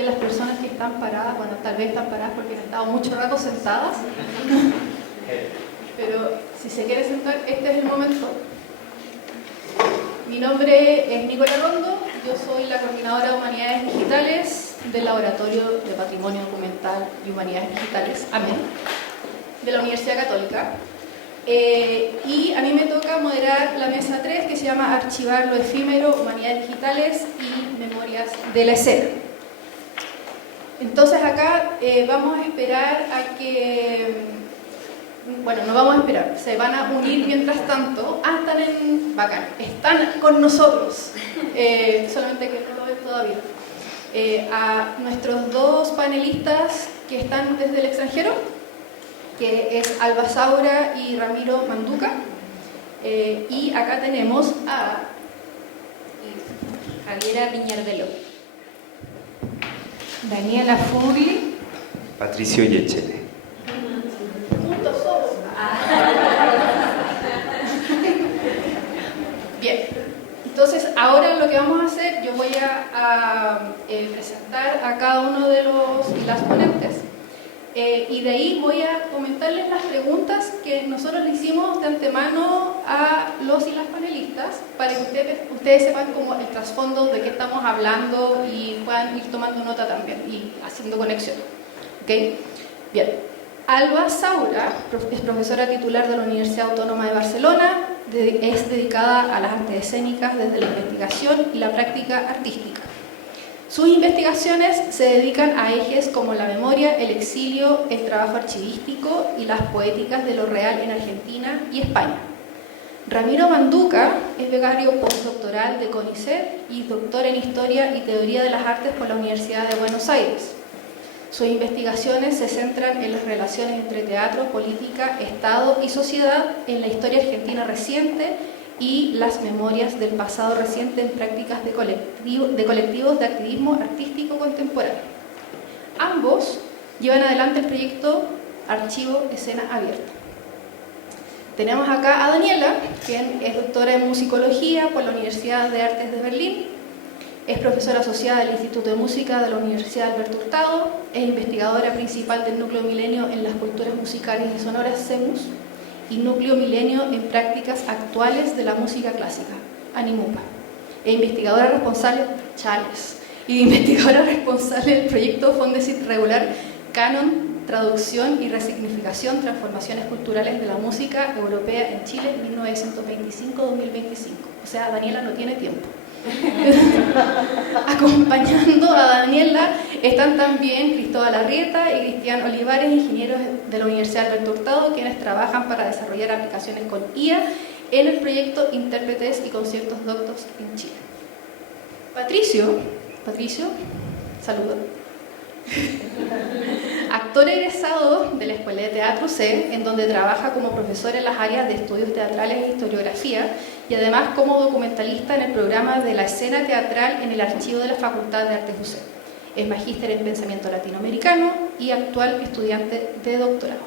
que las personas que están paradas, bueno, tal vez están paradas porque han estado mucho rato sentadas, pero si se quiere sentar, este es el momento. Mi nombre es Nicola Rondo, yo soy la coordinadora de Humanidades Digitales del Laboratorio de Patrimonio Documental y Humanidades Digitales, AMEN, de la Universidad Católica. Y a mí me toca moderar la mesa 3, que se llama Archivar lo efímero, Humanidades Digitales y Memorias de la Escena. Entonces acá vamos a esperar a que... Bueno, no vamos a esperar, se van a unir mientras tanto. Están con nosotros, solamente que no lo ven todavía. A nuestros dos panelistas que están desde el extranjero, que es Alba Saura y Ramiro Manduca. Y acá tenemos a Javiera Viñardelo, Daniela Furi, Patricio Yechele. Juntos somos. Bien, entonces ahora lo que vamos a hacer, yo voy a presentar a cada uno de los y las ponentes. Y de ahí voy a comentarles las preguntas que nosotros le hicimos de antemano a los y las panelistas para que ustedes sepan como el trasfondo de qué estamos hablando y puedan ir tomando nota también y haciendo conexión. ¿Okay? Bien, Alba Saura es profesora titular de la Universidad Autónoma de Barcelona, es dedicada a las artes escénicas desde la investigación y la práctica artística. Sus investigaciones se dedican a ejes como la memoria, el exilio, el trabajo archivístico y las poéticas de lo real en Argentina y España. Ramiro Manduca es becario postdoctoral de CONICET y doctor en Historia y Teoría de las Artes por la Universidad de Buenos Aires. Sus investigaciones se centran en las relaciones entre teatro, política, Estado y sociedad en la historia argentina reciente y las memorias del pasado reciente en prácticas de colectivos de activismo artístico contemporáneo. Ambos llevan adelante el proyecto Archivo Escena Abierta. Tenemos acá a Daniela, quien es doctora en musicología por la Universidad de Artes de Berlín, es profesora asociada del Instituto de Música de la Universidad Alberto Hurtado, es investigadora principal del Núcleo Milenio en las Culturas Musicales y Sonoras CEMUS, y Núcleo Milenio en Prácticas Actuales de la Música Clásica, ANIMUPA. E investigadora responsable, del proyecto Fondesit Regular Canon, Traducción y Resignificación, Transformaciones Culturales de la Música Europea en Chile, 1925-2025. O sea, Daniela no tiene tiempo. Acompañando a Daniela están también Cristóbal Arrieta y Cristian Olivares, ingenieros de la Universidad Alberto Hurtado, quienes trabajan para desarrollar aplicaciones con IA en el proyecto Intérpretes y Conciertos Doctos en Chile. Patricio, saluda. Actor egresado de la Escuela de Teatro C, en donde trabaja como profesor en las áreas de estudios teatrales e historiografía y además como documentalista en el programa de la escena teatral en el archivo de la Facultad de Artes UC. Es magíster en pensamiento latinoamericano y actual estudiante de doctorado.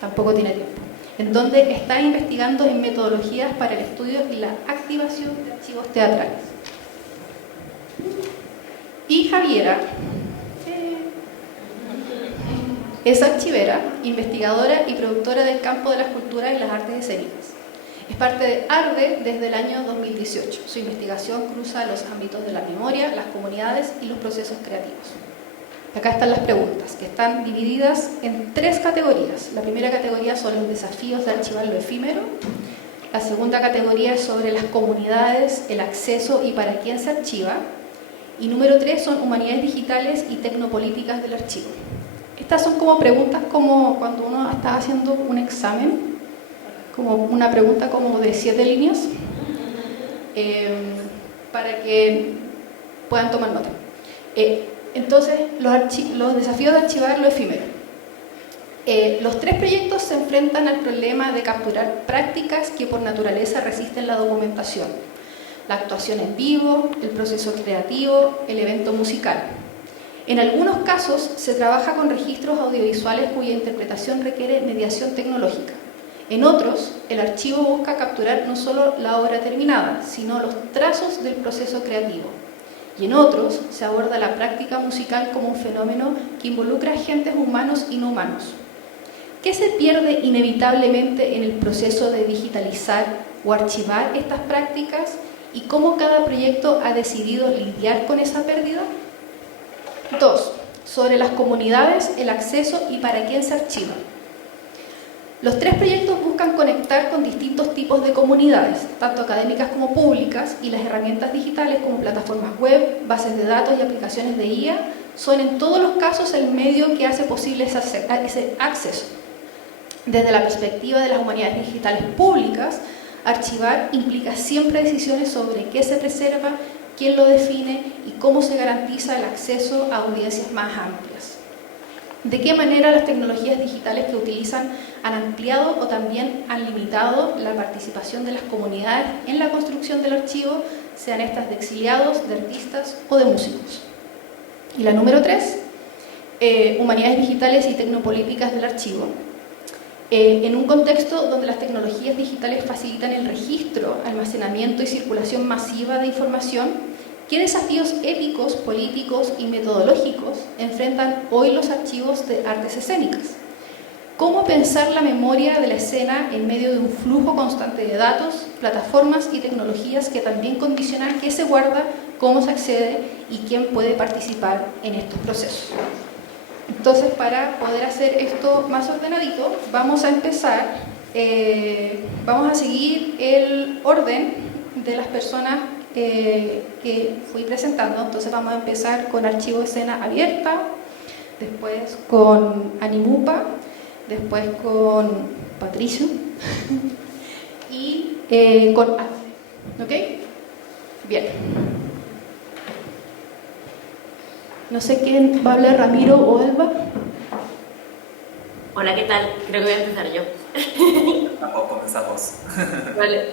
Tampoco tiene tiempo. En donde está investigando en metodologías para el estudio y la activación de archivos teatrales. Y Javiera es archivera, investigadora y productora del campo de las culturas y las artes escénicas. Es parte de ARDE desde el año 2018. Su investigación cruza los ámbitos de la memoria, las comunidades y los procesos creativos. Acá están las preguntas, que están divididas en 3 categorías. La primera categoría son los desafíos de archivar lo efímero. La segunda categoría es sobre las comunidades, el acceso y para quién se archiva. Y número 3 son humanidades digitales y tecnopolíticas del archivo. Estas son como preguntas como cuando uno está haciendo un examen, como una pregunta como de 7 líneas, para que puedan tomar nota. Entonces, los desafíos de archivar lo efímero. Los 3 proyectos se enfrentan al problema de capturar prácticas que por naturaleza resisten la documentación: la actuación en vivo, el proceso creativo, el evento musical. En algunos casos se trabaja con registros audiovisuales cuya interpretación requiere mediación tecnológica. En otros, el archivo busca capturar no solo la obra terminada, sino los trazos del proceso creativo. y en otros se aborda la práctica musical como un fenómeno que involucra agentes humanos y no humanos. ¿Qué se pierde inevitablemente en el proceso de digitalizar o archivar estas prácticas y cómo cada proyecto ha decidido lidiar con esa pérdida? 2. Sobre las comunidades, el acceso y para quién se archiva. Los 3 proyectos buscan conectar con distintos tipos de comunidades, tanto académicas como públicas, y las herramientas digitales como plataformas web, bases de datos y aplicaciones de IA son en todos los casos el medio que hace posible ese acceso. Desde la perspectiva de las humanidades digitales públicas, archivar implica siempre decisiones sobre qué se preserva, quién lo define y cómo se garantiza el acceso a audiencias más amplias. ¿De qué manera las tecnologías digitales que utilizan han ampliado o también han limitado la participación de las comunidades en la construcción del archivo, sean estas de exiliados, de artistas o de músicos? Y la número 3, humanidades digitales y tecnopolíticas del archivo. En un contexto donde las tecnologías digitales facilitan el registro, almacenamiento y circulación masiva de información, ¿qué desafíos éticos, políticos y metodológicos enfrentan hoy los archivos de artes escénicas? ¿Cómo pensar la memoria de la escena en medio de un flujo constante de datos, plataformas y tecnologías que también condicionan qué se guarda, cómo se accede y quién puede participar en estos procesos? Entonces, para poder hacer esto más ordenadito, vamos a empezar, vamos a seguir el orden de las personas que fui presentando. Entonces vamos a empezar con Archivo Escena Abierta, después con Animupa, después con Patricio y con Alfe. ¿Ok? Bien. No sé quién va a hablar, Ramiro o Alba. Hola, ¿qué tal? Creo que voy a empezar yo. Tampoco comenzamos. Vale.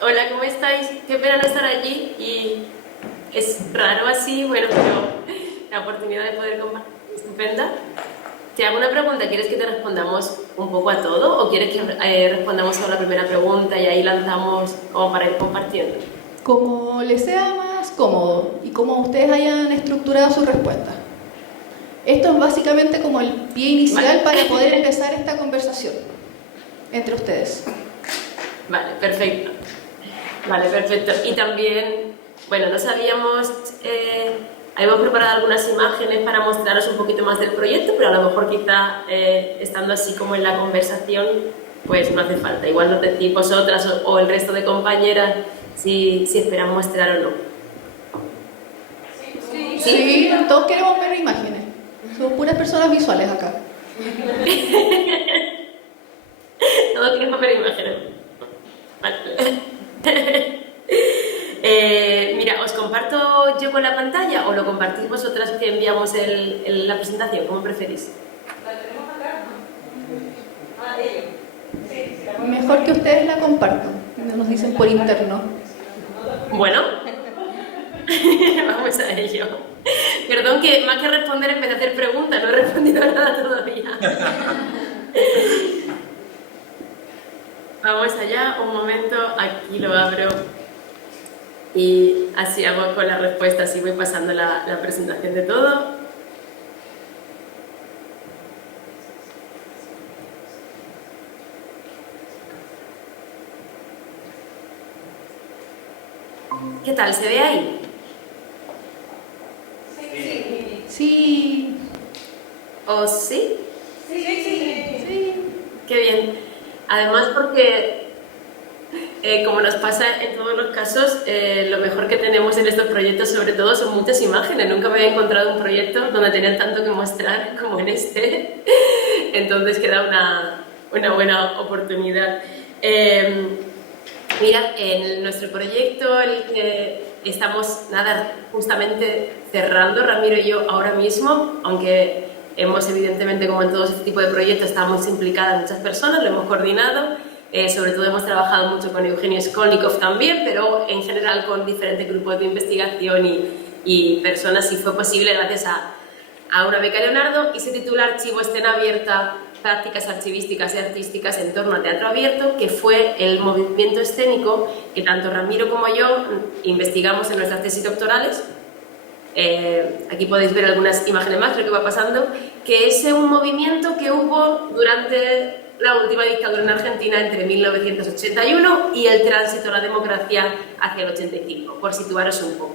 Hola, ¿cómo estáis? Qué pena no estar allí y es raro así, bueno, pero la oportunidad de poder compartir es estupenda. Te hago una pregunta, ¿quieres que te respondamos un poco a todo o quieres que respondamos solo a la primera pregunta y ahí lanzamos como para ir compartiendo? Como les sea más cómodo y como ustedes hayan estructurado su respuesta. Esto es básicamente como el pie inicial para poder empezar esta conversación entre ustedes. Vale, perfecto. Vale, perfecto. Y también, bueno, no sabíamos, habíamos preparado algunas imágenes para mostraros un poquito más del proyecto, pero a lo mejor quizá estando así como en la conversación, pues no hace falta. Igual nos decís vosotras o el resto de compañeras si esperan mostrar o no. Sí, todos queremos ver imágenes. Somos puras personas visuales acá. Todos queremos ver imágenes. Vale. Mira, ¿os comparto yo con la pantalla o lo compartís vosotras que enviamos la presentación? ¿Cómo preferís? ¿La tenemos acá? ¿No? Ah, ellos. Sí, Mejor que ustedes la compartan, nos dicen por interno. Bueno, vamos a ello. Perdón que más que responder empecé a hacer preguntas, no he respondido nada todavía. Vamos allá, un momento, aquí lo abro y así hago con la respuesta, así voy pasando la presentación de todo. ¿Qué tal? ¿Se ve ahí? Sí. ¿O sí? Sí. Qué bien. Además porque, como nos pasa en todos los casos, lo mejor que tenemos en estos proyectos sobre todo son muchas imágenes. Nunca me había encontrado un proyecto donde tener tanto que mostrar como en este. Entonces queda una buena oportunidad. Mira, en nuestro proyecto, el que estamos justamente cerrando, Ramiro y yo, ahora mismo, aunque hemos evidentemente, como en todo este tipo de proyectos, estamos implicadas muchas personas, lo hemos coordinado, sobre todo hemos trabajado mucho con Eugenio Skolnikov también, pero en general con diferentes grupos de investigación y personas, si fue posible, gracias a una beca Leonardo, y se titula Archivo Escena Abierta prácticas archivísticas y artísticas en torno al teatro abierto, que fue el movimiento escénico que tanto Ramiro como yo investigamos en nuestras tesis doctorales. Aquí podéis ver algunas imágenes más, creo que va pasando, que es un movimiento que hubo durante la última dictadura en Argentina entre 1981 y el tránsito a la democracia hacia el 85, por situaros un poco.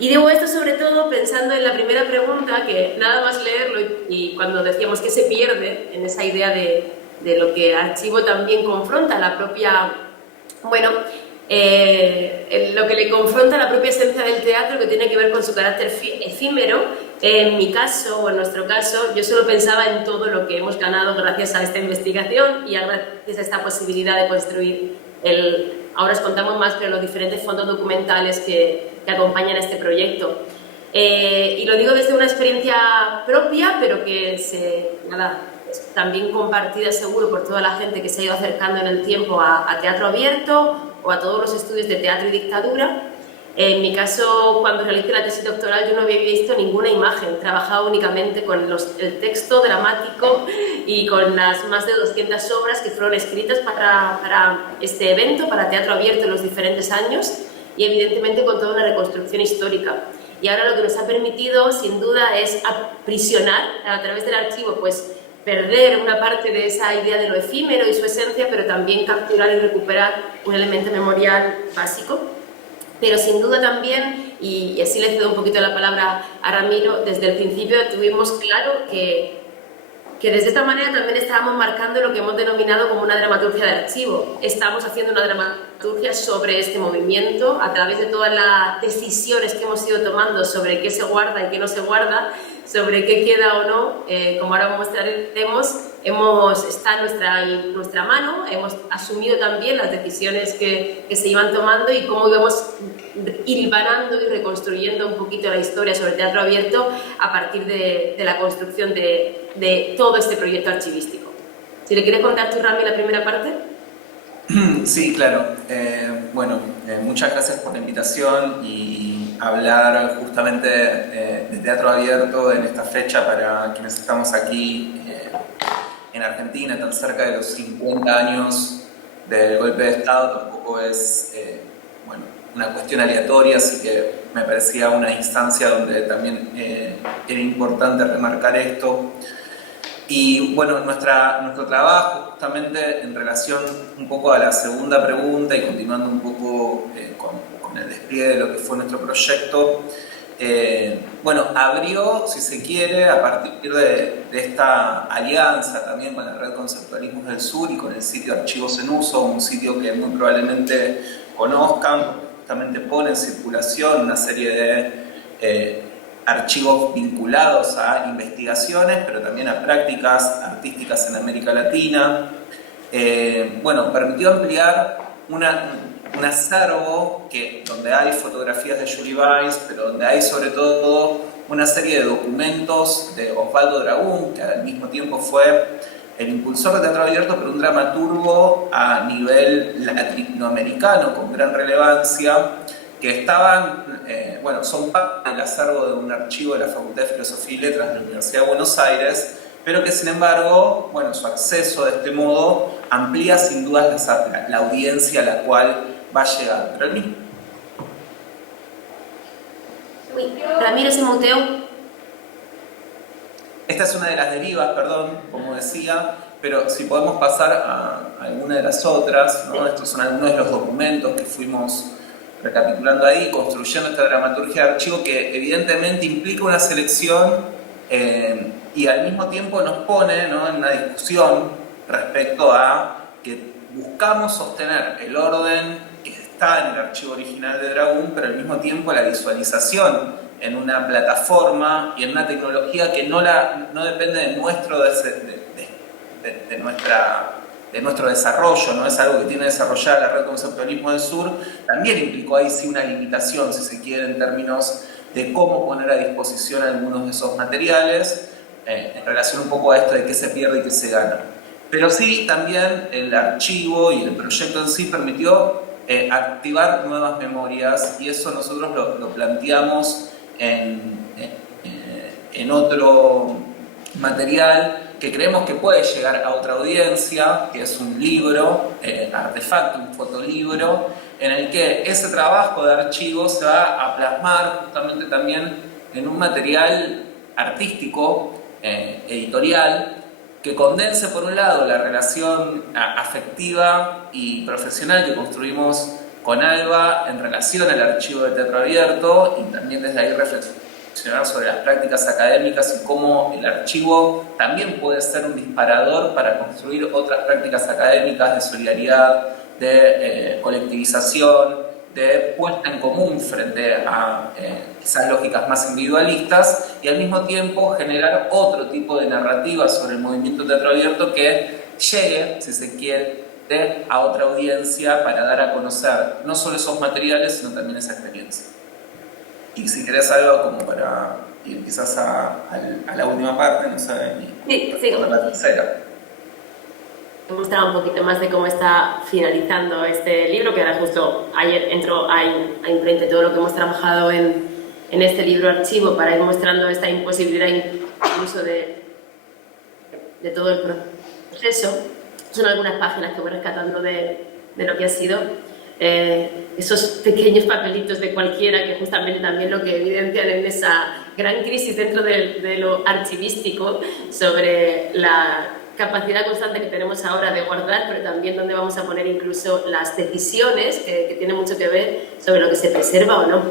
Y digo esto sobre todo pensando en la primera pregunta, que nada más leerlo y cuando decíamos que se pierde en esa idea de lo que el archivo también confronta, la propia, bueno, lo que le confronta la propia esencia del teatro, que tiene que ver con su carácter efímero. En mi caso, o en nuestro caso, yo solo pensaba en todo lo que hemos ganado gracias a esta investigación y gracias a esta posibilidad de construir ahora os contamos más, pero los diferentes fondos documentales que acompañan este proyecto. Y lo digo desde una experiencia propia, pero que es también compartida seguro por toda la gente que se ha ido acercando en el tiempo a teatro abierto o a todos los estudios de teatro y dictadura. En mi caso, cuando realicé la tesis doctoral, yo no había visto ninguna imagen, trabajaba únicamente con el texto dramático y con las más de 200 obras que fueron escritas para este evento, para teatro abierto en los diferentes años, y evidentemente con toda una reconstrucción histórica. Y ahora lo que nos ha permitido, sin duda, es aprisionar a través del archivo, pues perder una parte de esa idea de lo efímero y su esencia, pero también capturar y recuperar un elemento memorial básico. Pero sin duda también, y así le cedo un poquito la palabra a Ramiro, desde el principio tuvimos claro que desde esta manera también estábamos marcando lo que hemos denominado como una dramaturgia de archivo. Estamos haciendo una dramaturgia sobre este movimiento a través de todas las decisiones que hemos ido tomando sobre qué se guarda y qué no se guarda, sobre qué queda o no, como ahora mostraremos, está en nuestra mano, hemos asumido también las decisiones que se iban tomando y cómo íbamos hilvanando y reconstruyendo un poquito la historia sobre teatro abierto a partir de la construcción de todo este proyecto archivístico. Si le quieres contar tú, Rami, la primera parte. Sí, claro. Muchas gracias por la invitación y hablar justamente de teatro abierto en esta fecha para quienes estamos aquí en Argentina, tan cerca de los 50 años del golpe de Estado. Tampoco es una cuestión aleatoria, así que me parecía una instancia donde también era importante remarcar esto. Y bueno, nuestro trabajo justamente en relación un poco a la segunda pregunta y continuando un poco con el despliegue de lo que fue nuestro proyecto, abrió, si se quiere, a partir de esta alianza también con la Red Conceptualismos del Sur y con el sitio Archivos en Uso, un sitio que muy probablemente conozcan, porque justamente pone en circulación una serie de archivos vinculados a investigaciones, pero también a prácticas artísticas en América Latina. Permitió ampliar un acervo donde hay fotografías de Julie Weiss, pero donde hay sobre todo una serie de documentos de Osvaldo Dragún, que al mismo tiempo fue el impulsor de teatro abierto, pero un dramaturgo a nivel latinoamericano con gran relevancia, que son parte del acervo de un archivo de la Facultad de Filosofía y Letras de la Universidad de Buenos Aires, pero que sin embargo, su acceso de este modo amplía sin duda la audiencia a la cual va a llegar. Pero Ramiro se muteó. Esta es una de las derivas, como decía, pero si podemos pasar a alguna de las otras, ¿no? Estos son algunos de los documentos que fuimos recapitulando ahí, construyendo esta dramaturgia de archivo que evidentemente implica una selección y al mismo tiempo nos pone, ¿no?, en una discusión respecto a que buscamos sostener el orden que está en el archivo original de Dragún, pero al mismo tiempo la visualización en una plataforma y en una tecnología que no depende de nuestro desarrollo, no es algo que tiene desarrollada la Red Conceptualismo del Sur. También implicó ahí sí una limitación, si se quiere, en términos de cómo poner a disposición algunos de esos materiales, en relación un poco a esto de qué se pierde y qué se gana. Pero sí, también el archivo y el proyecto en sí permitió activar nuevas memorias, y eso nosotros lo planteamos en otro material que creemos que puede llegar a otra audiencia, que es un libro, artefacto, un fotolibro, en el que ese trabajo de archivo se va a plasmar justamente también en un material artístico, editorial, que condense por un lado la relación afectiva y profesional que construimos con Alba en relación al archivo de Teatro Abierto, y también desde ahí reflexionar sobre las prácticas académicas y cómo el archivo también puede ser un disparador para construir otras prácticas académicas de solidaridad, de colectivización, de puesta en común frente a quizás lógicas más individualistas, y al mismo tiempo generar otro tipo de narrativa sobre el movimiento Teatro Abierto que llegue, si se quiere, a otra audiencia para dar a conocer no solo esos materiales, sino también esa experiencia. Y si querés algo como para ir quizás a la última parte, no sé, sí, a la tercera. Mostrar un poquito más de cómo está finalizando este libro, que ahora justo ayer entró a imprenta todo lo que hemos trabajado en este libro archivo para ir mostrando esta imposibilidad incluso de todo el proceso. Son algunas páginas que voy rescatando de lo que ha sido esos pequeños papelitos de cualquiera, que justamente también lo que evidencian en esa gran crisis dentro de lo archivístico sobre la capacidad constante que tenemos ahora de guardar, pero también donde vamos a poner incluso las decisiones, que tienen mucho que ver sobre lo que se preserva o no.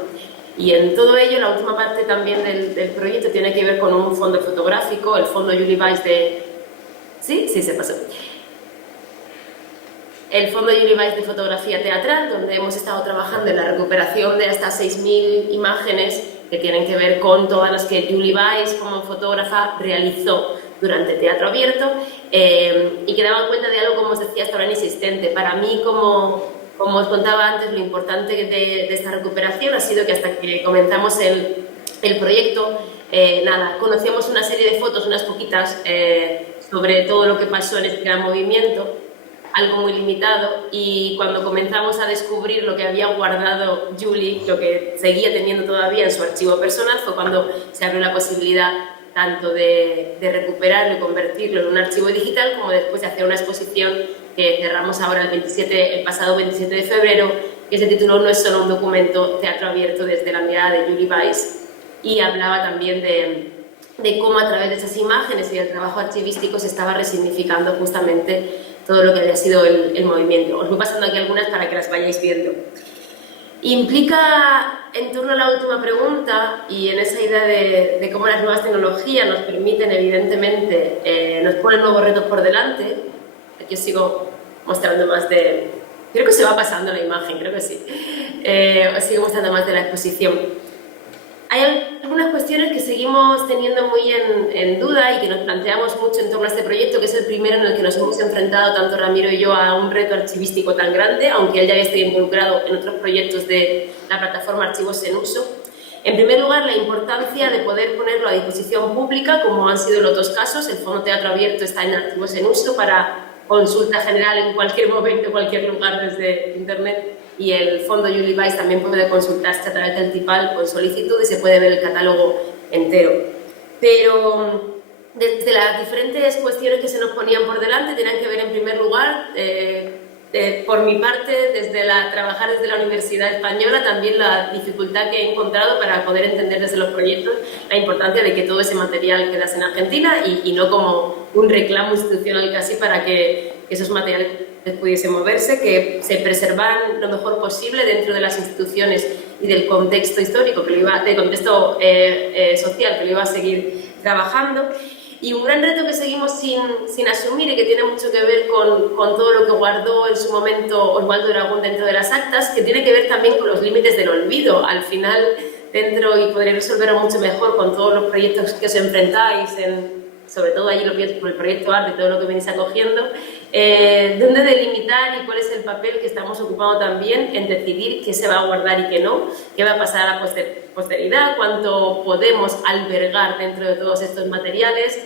Y en todo ello, la última parte también del proyecto tiene que ver con un fondo fotográfico, el fondo Julie Weiss de... Sí, se pasó. El fondo Julie Weiss de fotografía teatral, donde hemos estado trabajando en la recuperación de hasta 6.000 imágenes que tienen que ver con todas las que Julie Weiss como fotógrafa realizó durante Teatro Abierto, y que daban cuenta de algo, como os decía, hasta ahora inexistente. Para mí, como os contaba antes, lo importante de esta recuperación ha sido que hasta que comenzamos el proyecto, conocíamos una serie de fotos, unas poquitas, sobre todo lo que pasó en este gran movimiento, algo muy limitado, y cuando comenzamos a descubrir lo que había guardado Julie, lo que seguía teniendo todavía en su archivo personal, fue cuando se abrió la posibilidad tanto de recuperarlo y convertirlo en un archivo digital, como después de hacer una exposición que cerramos ahora el pasado 27 de febrero, que se tituló No es solo un documento, Teatro Abierto desde la mirada de Julie Weiss, y hablaba también de cómo a través de esas imágenes y del trabajo archivístico se estaba resignificando justamente todo lo que había sido el movimiento. Os voy pasando aquí algunas para que las vayáis viendo. Implica, en torno a la última pregunta y en esa idea de cómo las nuevas tecnologías nos permiten, evidentemente, nos ponen nuevos retos por delante. Aquí os sigo mostrando más de... Creo que se va pasando la imagen, creo que sí. Os sigo mostrando más de la exposición. Hay algunas cuestiones que seguimos teniendo muy en duda y que nos planteamos mucho en torno a este proyecto, que es el primero en el que nos hemos enfrentado tanto Ramiro y yo a un reto archivístico tan grande, aunque él ya esté involucrado en otros proyectos de la plataforma Archivos en Uso. En primer lugar, la importancia de poder ponerlo a disposición pública, como han sido los dos casos. El Fondo Teatro Abierto está en Archivos en Uso para consulta general en cualquier momento, en cualquier lugar desde Internet. Y el fondo Julie Weiss también puede consultarse a través del TIPAL con solicitud y se puede ver el catálogo entero. Pero desde las diferentes cuestiones que se nos ponían por delante, tenían que ver en primer lugar, por mi parte, trabajar desde la Universidad Española, también la dificultad que he encontrado para poder entender desde los proyectos la importancia de que todo ese material quedase en Argentina y no como un reclamo institucional casi para que esos materiales pudiesen moverse, que se preservaran lo mejor posible dentro de las instituciones y del contexto histórico, del contexto social que lo iba a seguir trabajando. Y un gran reto que seguimos sin asumir y que tiene mucho que ver con todo lo que guardó en su momento Osvaldo Aragón dentro de las actas, que tiene que ver también con los límites del olvido. Al final, y podréis resolverlo mucho mejor con todos los proyectos que os enfrentáis, sobre todo allí lo pienso por el proyecto ARTE y todo lo que venís acogiendo, dónde delimitar y cuál es el papel que estamos ocupando también en decidir qué se va a guardar y qué no, qué va a pasar a la posteridad, cuánto podemos albergar dentro de todos estos materiales,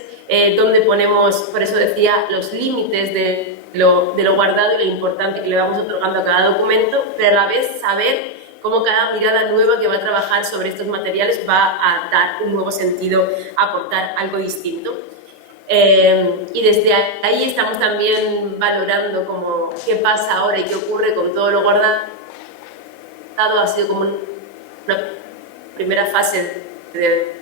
dónde ponemos, por eso decía, los límites de lo guardado y lo importante que le vamos otorgando a cada documento, pero a la vez saber cómo cada mirada nueva que va a trabajar sobre estos materiales va a dar un nuevo sentido, a aportar algo distinto. Y desde ahí estamos también valorando como qué pasa ahora y qué ocurre con todo lo guardado. Ha sido como una primera fase de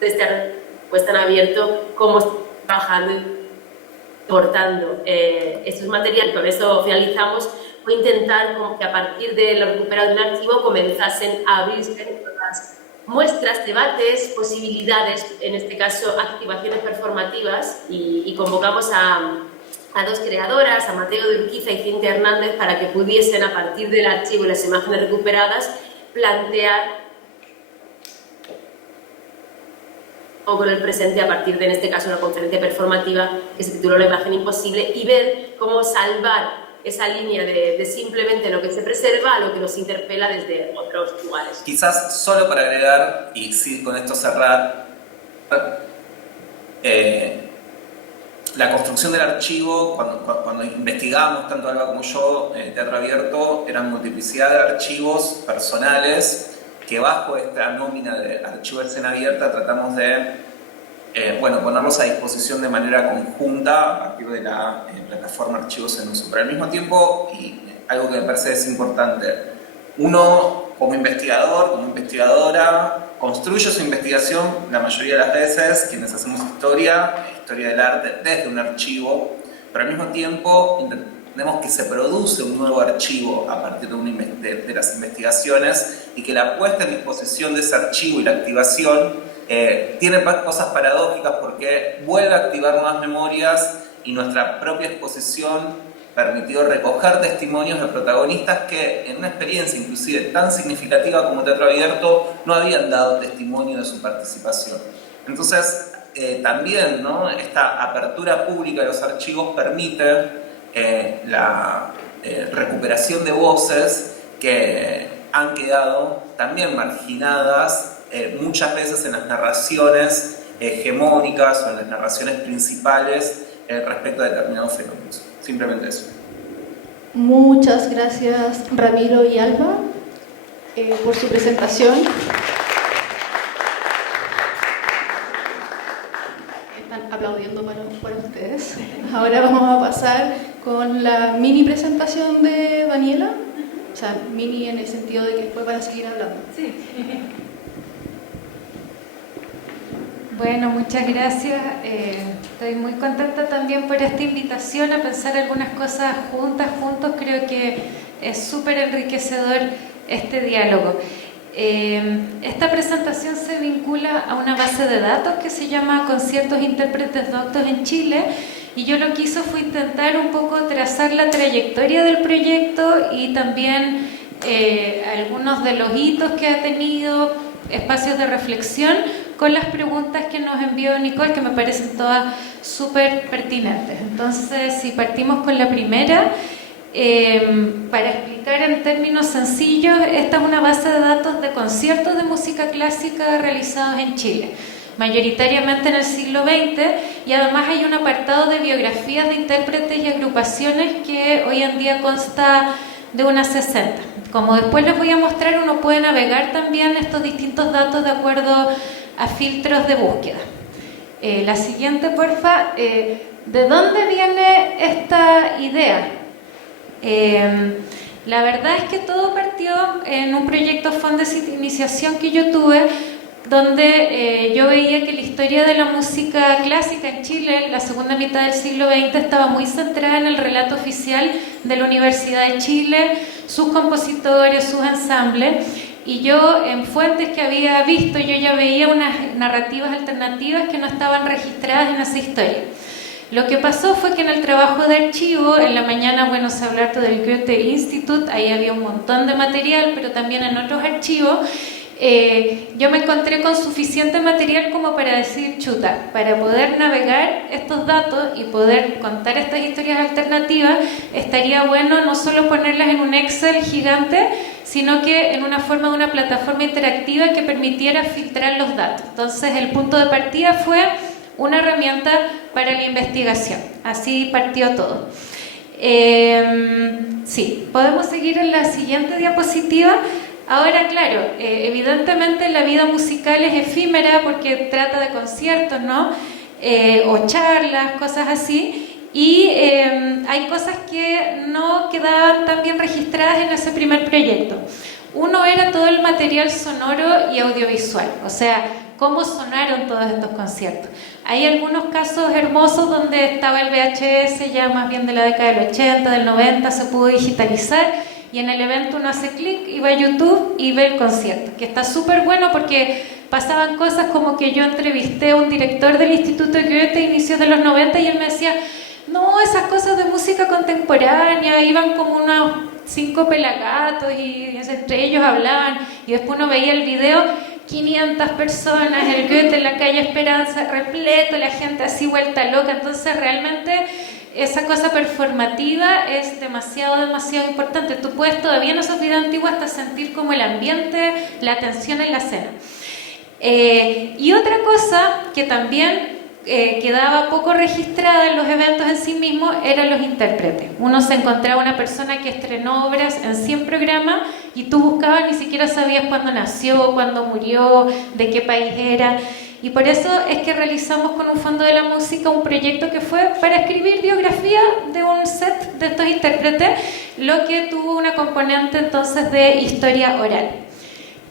estar puesta en abierto, cómo estamos trabajando y portando estos materiales. Con eso finalizamos. Voy a intentar como que a partir de lo recuperado de un archivo comenzasen a abrirse nuevas muestras, debates, posibilidades, en este caso activaciones performativas, y convocamos a dos creadoras, a Mateo de Urquiza y Cintia Hernández, para que pudiesen, a partir del archivo y las imágenes recuperadas, plantear o con el presente a partir de, en este caso, una conferencia performativa que se tituló La imagen imposible, y ver cómo salvar esa línea de simplemente lo que se preserva a lo que nos interpela desde otros lugares. Quizás solo para agregar, y sí, con esto cerrar, la construcción del archivo, cuando investigamos, tanto Alba como yo, Teatro Abierto, eran multiplicidad de archivos personales que bajo esta nómina de archivo de escena abierta tratamos de ponerlos a disposición de manera conjunta a partir de la plataforma Archivos en Uso. Pero al mismo tiempo, y algo que me parece es importante, uno como investigador, como investigadora, construye su investigación la mayoría de las veces, quienes hacemos historia del arte, desde un archivo, pero al mismo tiempo entendemos que se produce un nuevo archivo a partir de las investigaciones, y que la puesta en disposición de ese archivo y la activación tiene cosas paradójicas, porque vuelve a activar nuevas memorias, y nuestra propia exposición permitió recoger testimonios de protagonistas que en una experiencia inclusive tan significativa como Teatro Abierto no habían dado testimonio de su participación. Entonces también, ¿no?, esta apertura pública de los archivos permite la recuperación de voces que han quedado también marginadas muchas veces en las narraciones hegemónicas o en las narraciones principales respecto a determinados fenómenos. Simplemente eso. Muchas gracias, Ramiro y Alba, por su presentación. Están aplaudiendo para ustedes. Ahora vamos a pasar con la mini presentación de Daniela. O sea, mini en el sentido de que después van a seguir hablando. Sí. Bueno, muchas gracias. Estoy muy contenta también por esta invitación a pensar algunas cosas juntos. Creo que es súper enriquecedor este diálogo. Esta presentación se vincula a una base de datos que se llama Conciertos Intérpretes Doctos en Chile, y yo lo que hice fue intentar un poco trazar la trayectoria del proyecto y también algunos de los hitos que ha tenido, espacios de reflexión, con las preguntas que nos envió Nicole, que me parecen todas súper pertinentes. Entonces, si partimos con la primera, para explicar en términos sencillos, esta es una base de datos de conciertos de música clásica realizados en Chile, mayoritariamente en el siglo XX, y además hay un apartado de biografías de intérpretes y agrupaciones que hoy en día consta de unas 60. Como después les voy a mostrar, uno puede navegar también estos distintos datos de acuerdo a filtros de búsqueda. La siguiente, porfa. ¿De dónde viene esta idea? La verdad es que todo partió en un proyecto Fondes de iniciación que yo tuve, donde yo veía que la historia de la música clásica en Chile, en la segunda mitad del siglo XX, estaba muy centrada en el relato oficial de la Universidad de Chile, sus compositores, sus ensambles. Y yo, en fuentes que había visto, yo ya veía unas narrativas alternativas que no estaban registradas en esa historia. Lo que pasó fue que en el trabajo de archivo, en la mañana, bueno, se habló harto del Goethe Institut, ahí había un montón de material, pero también en otros archivos, yo me encontré con suficiente material como para decir, chuta, para poder navegar estos datos y poder contar estas historias alternativas, estaría bueno no solo ponerlas en un Excel gigante, sino que en una forma de una plataforma interactiva que permitiera filtrar los datos. Entonces, el punto de partida fue una herramienta para la investigación. Así partió todo. Sí, podemos seguir en la siguiente diapositiva. Ahora, claro, evidentemente la vida musical es efímera porque trata de conciertos, ¿no? O charlas, cosas así. Y hay cosas que no quedaban tan bien registradas en ese primer proyecto. Uno era todo el material sonoro y audiovisual, o sea, cómo sonaron todos estos conciertos. Hay algunos casos hermosos donde estaba el VHS, ya más bien de la década del 80, del 90, se pudo digitalizar, y en el evento uno hace clic y va a YouTube y ve el concierto, que está súper bueno porque pasaban cosas como que yo entrevisté a un director del Instituto de Goethe a inicios de los 90 y él me decía, no, esas cosas de música contemporánea, iban como unos 5 pelagatos y entre ellos hablaban, y después uno veía el video, 500 personas, el Goethe en la calle Esperanza, repleto, la gente así vuelta loca. Entonces realmente esa cosa performativa es demasiado importante. Tú puedes todavía en esos videos antiguos hasta sentir como el ambiente, la tensión en la escena. Y otra cosa que también quedaba poco registrada en los eventos en sí mismos eran los intérpretes. Uno se encontraba una persona que estrenó obras en 100 programas y tú buscabas, ni siquiera sabías cuándo nació, cuándo murió, de qué país era. Y por eso es que realizamos con un Fondo de la Música un proyecto que fue para escribir biografía de un set de estos intérpretes, lo que tuvo una componente entonces de historia oral.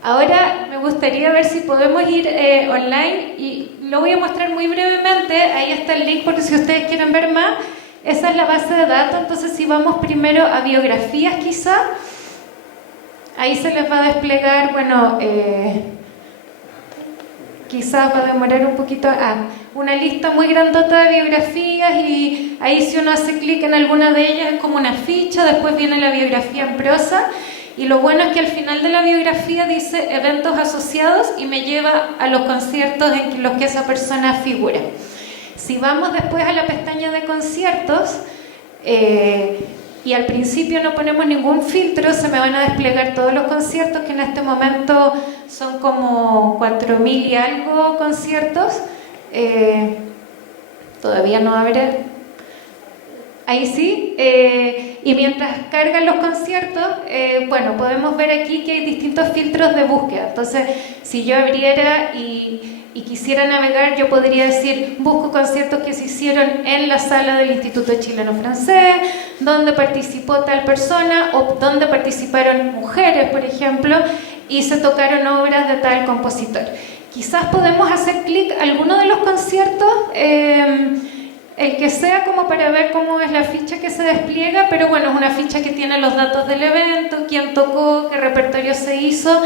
Ahora me gustaría ver si podemos ir online y lo voy a mostrar muy brevemente. Ahí está el link porque si ustedes quieren ver más, esa es la base de datos. Entonces si vamos primero a biografías quizá, ahí se les va a desplegar, bueno, quizás va a demorar un poquito, una lista muy grandota de biografías, y ahí si uno hace clic en alguna de ellas es como una ficha, después viene la biografía en prosa. Y lo bueno es que al final de la biografía dice eventos asociados y me lleva a los conciertos en los que esa persona figura. Si vamos después a la pestaña de conciertos y al principio no ponemos ningún filtro, se me van a desplegar todos los conciertos, que en este momento son como 4.000 y algo conciertos. Todavía no abre. Ahí sí, y mientras cargan los conciertos, bueno, podemos ver aquí que hay distintos filtros de búsqueda. Entonces, si yo abriera y quisiera navegar, yo podría decir, busco conciertos que se hicieron en la sala del Instituto Chileno-Francés, donde participó tal persona, o donde participaron mujeres, por ejemplo, y se tocaron obras de tal compositor. Quizás podemos hacer clic a alguno de los conciertos, el que sea, como para ver cómo es la ficha que se despliega, pero bueno, es una ficha que tiene los datos del evento, quién tocó, qué repertorio se hizo,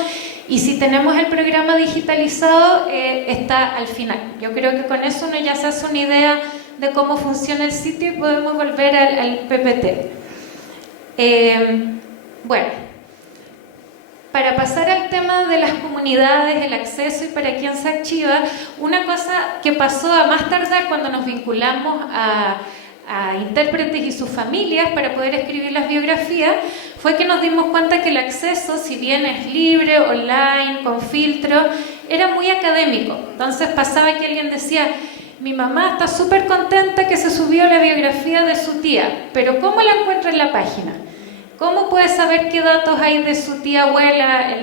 y si tenemos el programa digitalizado, está al final. Yo creo que con eso uno ya se hace una idea de cómo funciona el sitio y podemos volver al PPT. Bueno, para pasar al tema de las comunidades, el acceso y para quién se archiva, una cosa que pasó a más tardar cuando nos vinculamos a intérpretes y sus familias para poder escribir las biografías, fue que nos dimos cuenta que el acceso, si bien es libre, online, con filtro, era muy académico. Entonces pasaba que alguien decía, mi mamá está súper contenta que se subió la biografía de su tía, pero ¿cómo la encuentra en la página? ¿Cómo puede saber qué datos hay de su tía abuela?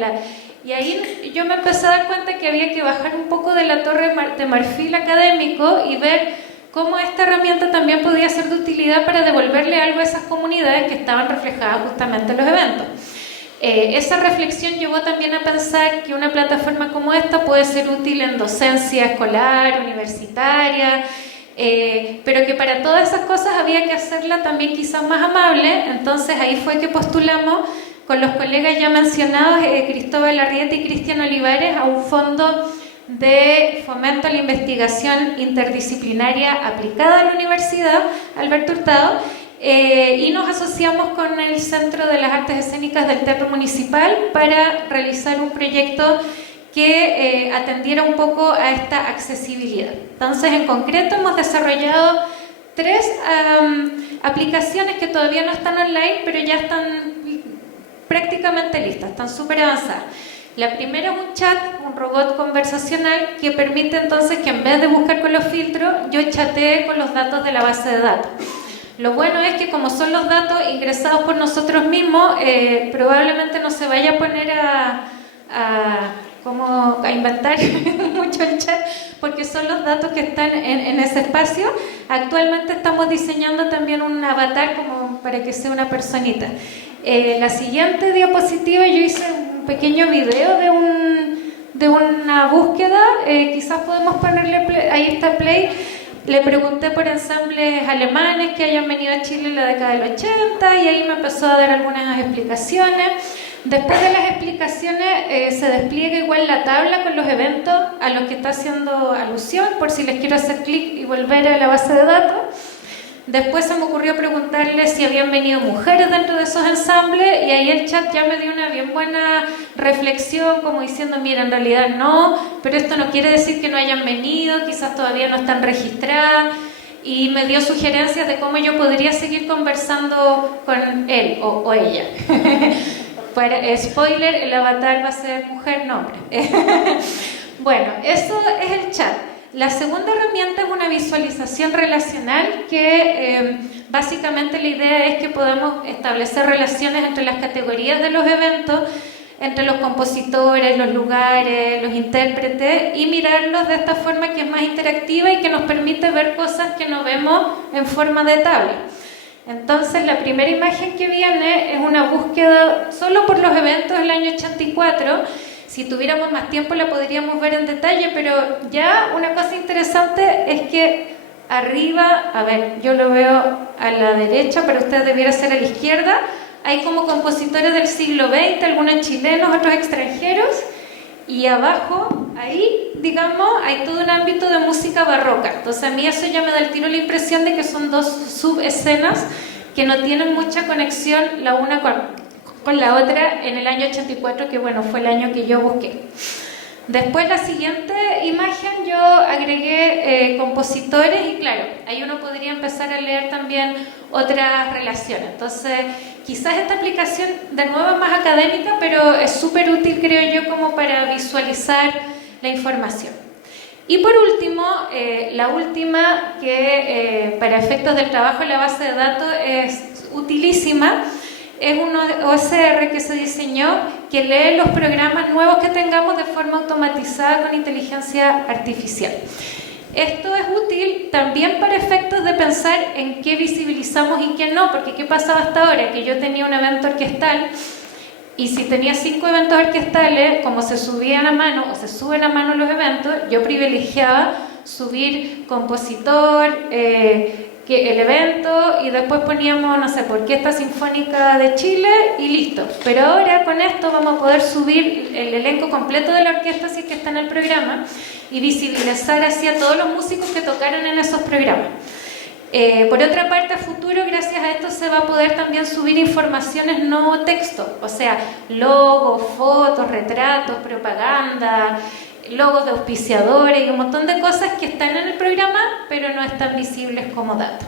Y ahí yo me empecé a dar cuenta que había que bajar un poco de la torre de marfil académico y ver cómo esta herramienta también podía ser de utilidad para devolverle algo a esas comunidades que estaban reflejadas justamente en los eventos. Esa reflexión llevó también a pensar que una plataforma como esta puede ser útil en docencia escolar, universitaria, pero que para todas esas cosas había que hacerla también quizás más amable. Entonces ahí fue que postulamos con los colegas ya mencionados, Cristóbal Arrieta y Cristian Olivares, a un fondo de fomento a la investigación interdisciplinaria aplicada a la Universidad Alberto Hurtado, y nos asociamos con el Centro de las Artes Escénicas del Teatro Municipal para realizar un proyecto que atendiera un poco a esta accesibilidad. Entonces, en concreto, hemos desarrollado 3 aplicaciones que todavía no están online, pero ya están prácticamente listas, están súper avanzadas. La primera es un chat, un robot conversacional que permite entonces que en vez de buscar con los filtros, yo chatee con los datos de la base de datos. Lo bueno es que como son los datos ingresados por nosotros mismos, probablemente no se vaya a poner a inventar mucho el chat, porque son los datos que están en ese espacio. Actualmente estamos diseñando también un avatar como para que sea una personita. La siguiente diapositiva, yo hice un pequeño video de una búsqueda, quizás podemos ponerle play, ahí está play. Le pregunté por ensambles alemanes que hayan venido a Chile en la década del 80 y ahí me empezó a dar algunas explicaciones. Después de las explicaciones se despliega igual la tabla con los eventos a los que está haciendo alusión, por si les quiero hacer clic y volver a la base de datos. Después se me ocurrió preguntarle si habían venido mujeres dentro de esos ensambles y ahí el chat ya me dio una bien buena reflexión, como diciendo, mira, en realidad no, pero esto no quiere decir que no hayan venido, quizás todavía no están registradas, y me dio sugerencias de cómo yo podría seguir conversando con él o ella. Para, spoiler, el avatar va a ser mujer, no hombre. Bueno, eso es el chat. La segunda herramienta es una visualización relacional que básicamente la idea es que podamos establecer relaciones entre las categorías de los eventos, entre los compositores, los lugares, los intérpretes y mirarlos de esta forma que es más interactiva y que nos permite ver cosas que no vemos en forma de tabla. Entonces la primera imagen que viene es una búsqueda solo por los eventos del año 84. Si tuviéramos más tiempo la podríamos ver en detalle, pero ya una cosa interesante es que arriba, a ver, yo lo veo a la derecha, pero usted debiera ser a la izquierda, hay como compositores del siglo XX, algunos chilenos, otros extranjeros, y abajo, ahí, digamos, hay todo un ámbito de música barroca. Entonces a mí eso ya me da el tiro la impresión de que son dos subescenas que no tienen mucha conexión la una con la otra en el año 84, que bueno, fue el año que yo busqué. Después la siguiente imagen yo agregué compositores y claro, ahí uno podría empezar a leer también otras relaciones. Entonces quizás esta aplicación de nuevo es más académica, pero es súper útil creo yo como para visualizar la información. Y por último, la última que para efectos del trabajo en la base de datos es utilísima, es un OSR que se diseñó que lee los programas nuevos que tengamos de forma automatizada con inteligencia artificial. Esto es útil también para efectos de pensar en qué visibilizamos y qué no, porque ¿qué pasaba hasta ahora? Que yo tenía un evento orquestal y si tenía 5 eventos orquestales, como se subían a mano o se suben a mano los eventos, yo privilegiaba subir compositor, que el evento y después poníamos, no sé, Orquesta Sinfónica de Chile y listo. Pero ahora con esto vamos a poder subir el elenco completo de la orquesta si es que está en el programa y visibilizar así a todos los músicos que tocaron en esos programas. Por otra parte, a futuro, gracias a esto se va a poder también subir informaciones no texto, o sea, logos, fotos, retratos, propaganda, logos de auspiciadores y un montón de cosas que están en el programa pero no están visibles como datos.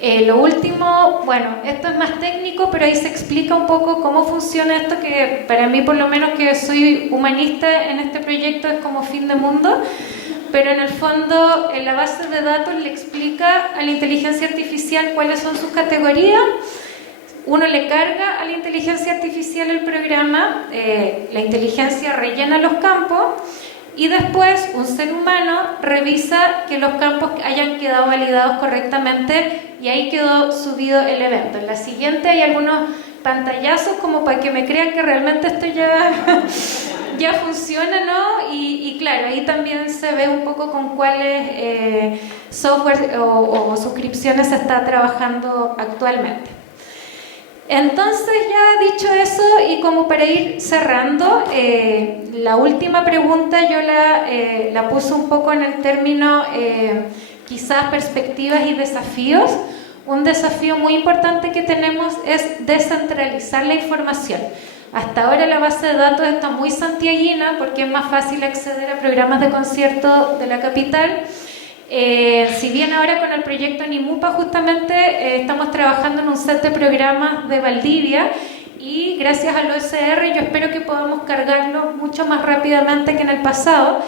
Lo último, bueno, esto es más técnico, pero ahí se explica un poco cómo funciona esto, que para mí, por lo menos que soy humanista en este proyecto, es como fin de mundo, pero en el fondo en la base de datos le explica a la inteligencia artificial cuáles son sus categorías. Uno le carga a la inteligencia artificial el programa, la inteligencia rellena los campos y después un ser humano revisa que los campos hayan quedado validados correctamente y ahí quedó subido el evento. En la siguiente hay algunos pantallazos como para que me crean que realmente esto ya funciona, ¿no? Y claro, ahí también se ve un poco con cuáles software o suscripciones se está trabajando actualmente. Entonces, ya dicho eso, y como para ir cerrando, la última pregunta yo la puse un poco en el término quizás perspectivas y desafíos. Un desafío muy importante que tenemos es descentralizar la información. Hasta ahora la base de datos está muy santiaguina porque es más fácil acceder a programas de concierto de la capital. Si bien ahora con el proyecto Nimupa justamente estamos trabajando en un set de programas de Valdivia y gracias al OSR yo espero que podamos cargarlo mucho más rápidamente que en el pasado.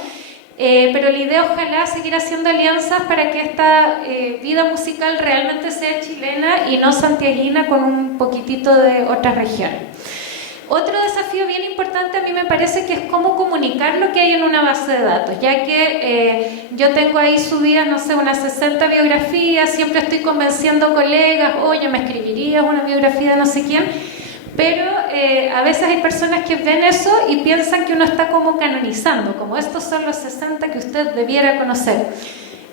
pero la idea ojalá seguir haciendo alianzas para que esta vida musical realmente sea chilena y no santiaguina con un poquitito de otras regiones. Otro desafío bien importante a mí me parece que es cómo comunicar lo que hay en una base de datos, ya que yo tengo ahí subidas, no sé, unas 60 biografías, siempre estoy convenciendo colegas, oye, me escribirías una biografía de no sé quién, pero a veces hay personas que ven eso y piensan que uno está como canonizando, como estos son los 60 que usted debiera conocer.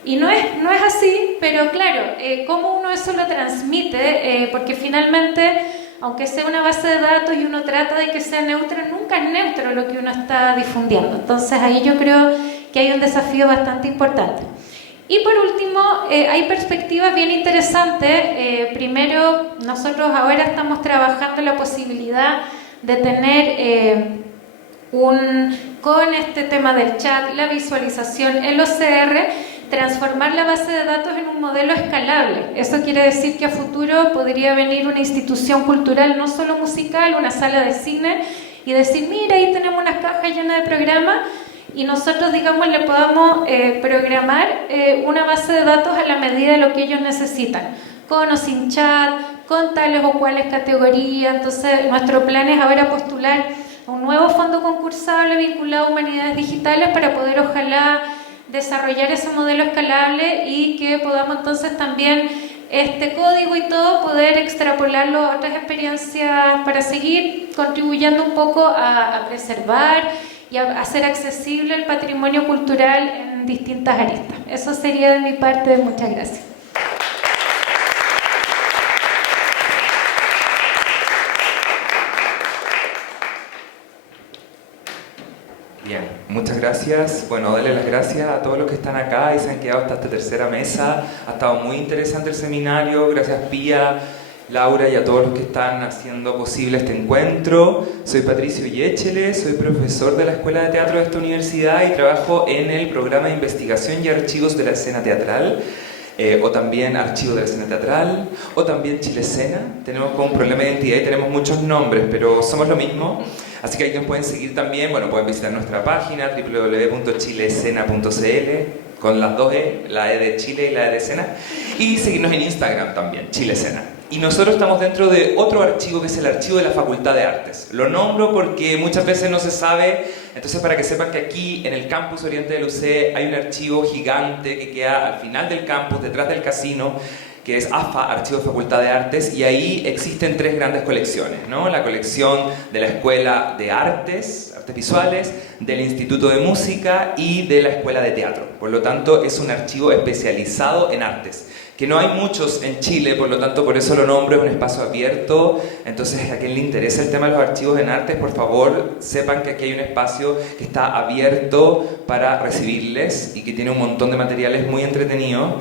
Y no es así, pero claro, cómo uno eso lo transmite, porque finalmente, aunque sea una base de datos y uno trata de que sea neutra, nunca es neutro lo que uno está difundiendo. Entonces ahí yo creo que hay un desafío bastante importante. Y por último, hay perspectivas bien interesantes. Primero, nosotros ahora estamos trabajando la posibilidad de tener con este tema del chat, la visualización, el OCR, transformar la base de datos en un modelo escalable. Eso quiere decir que a futuro podría venir una institución cultural, no solo musical, una sala de cine, y decir, mira, ahí tenemos unas cajas llenas de programas, y nosotros, digamos, le podamos programar una base de datos a la medida de lo que ellos necesitan, con o sin chat, con tales o cuales categorías. Entonces, nuestro plan es ahora postular a un nuevo fondo concursable vinculado a humanidades digitales para poder, ojalá, desarrollar ese modelo escalable y que podamos entonces también este código y todo poder extrapolarlo a otras experiencias para seguir contribuyendo un poco a preservar y a hacer accesible el patrimonio cultural en distintas aristas. Eso sería de mi parte. Muchas gracias. Bien, muchas gracias. Bueno, darle las gracias a todos los que están acá y se han quedado hasta esta tercera mesa. Ha estado muy interesante el seminario. Gracias, Pía, Laura, y a todos los que están haciendo posible este encuentro. Soy Patricio Yéchele, soy profesor de la Escuela de Teatro de esta universidad y trabajo en el programa de investigación y archivos de la escena teatral, o también Archivo de la Escena Teatral, o también Chilescena. Tenemos como un problema de identidad y tenemos muchos nombres, pero somos lo mismo. Así que ahí nos pueden seguir también. Bueno, pueden visitar nuestra página www.chilescena.cl con las dos E, la E de Chile y la E de Escena, y seguirnos en Instagram también, Chilescena. Y nosotros estamos dentro de otro archivo que es el archivo de la Facultad de Artes. Lo nombro porque muchas veces no se sabe, entonces para que sepan que aquí en el campus Oriente del UC hay un archivo gigante que queda al final del campus, detrás del casino, que es AFA, Archivo de Facultad de Artes, y ahí existen tres grandes colecciones, ¿no? La colección de la Escuela de Artes, Artes Visuales, del Instituto de Música y de la Escuela de Teatro. Por lo tanto, es un archivo especializado en artes, que no hay muchos en Chile, por lo tanto, por eso lo nombro, es un espacio abierto. Entonces, a quien le interesa el tema de los archivos en artes, por favor, sepan que aquí hay un espacio que está abierto para recibirles y que tiene un montón de materiales muy entretenidos,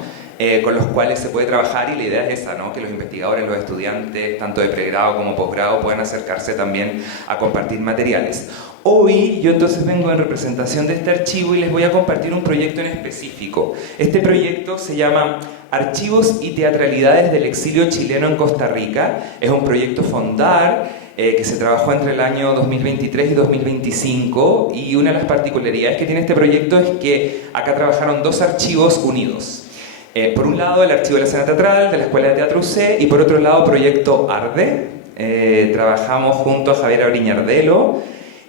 con los cuales se puede trabajar, y la idea es esa, ¿no? Que los investigadores, los estudiantes, tanto de pregrado como posgrado, puedan acercarse también a compartir materiales. Hoy yo entonces vengo en representación de este archivo y les voy a compartir un proyecto en específico. Este proyecto se llama Archivos y Teatralidades del Exilio Chileno en Costa Rica. Es un proyecto Fondar que se trabajó entre el año 2023 y 2025, y una de las particularidades que tiene este proyecto es que acá trabajaron dos archivos unidos. Por un lado, el Archivo de la Escena Teatral de la Escuela de Teatro UC, y por otro lado, Proyecto Arde. Trabajamos junto a Javier Abriñardelo,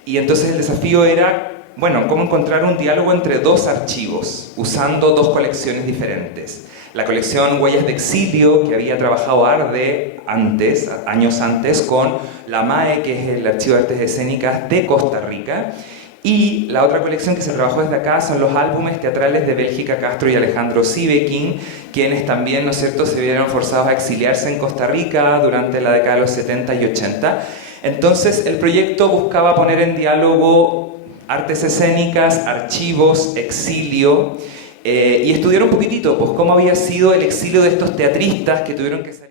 y entonces el desafío era, bueno, cómo encontrar un diálogo entre dos archivos, usando dos colecciones diferentes. La colección Huellas de Exilio, que había trabajado Arde antes, años antes, con la MAE, que es el Archivo de Artes Escénicas de Costa Rica, y la otra colección que se trabajó desde acá son los álbumes teatrales de Bélgica Castro y Alejandro Sivekin, quienes también, ¿no es cierto?, se vieron forzados a exiliarse en Costa Rica durante la década de los 70 y 80. Entonces, el proyecto buscaba poner en diálogo artes escénicas, archivos, exilio, y estudiar un poquitito, pues, cómo había sido el exilio de estos teatristas que tuvieron que salir